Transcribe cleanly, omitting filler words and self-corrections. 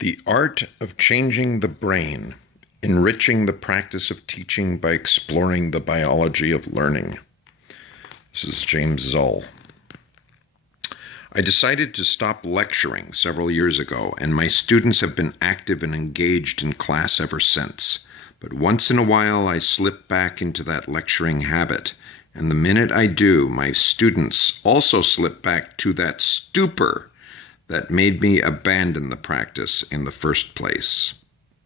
The Art of Changing the Brain, Enriching the Practice of Teaching by Exploring the Biology of Learning. This is James Zull. I decided to stop lecturing several years ago, and my students have been active and engaged in class ever since. But once in a while I slip back into that lecturing habit, and the minute I do, my students also slip back to that stupor that made me abandon the practice in the first place.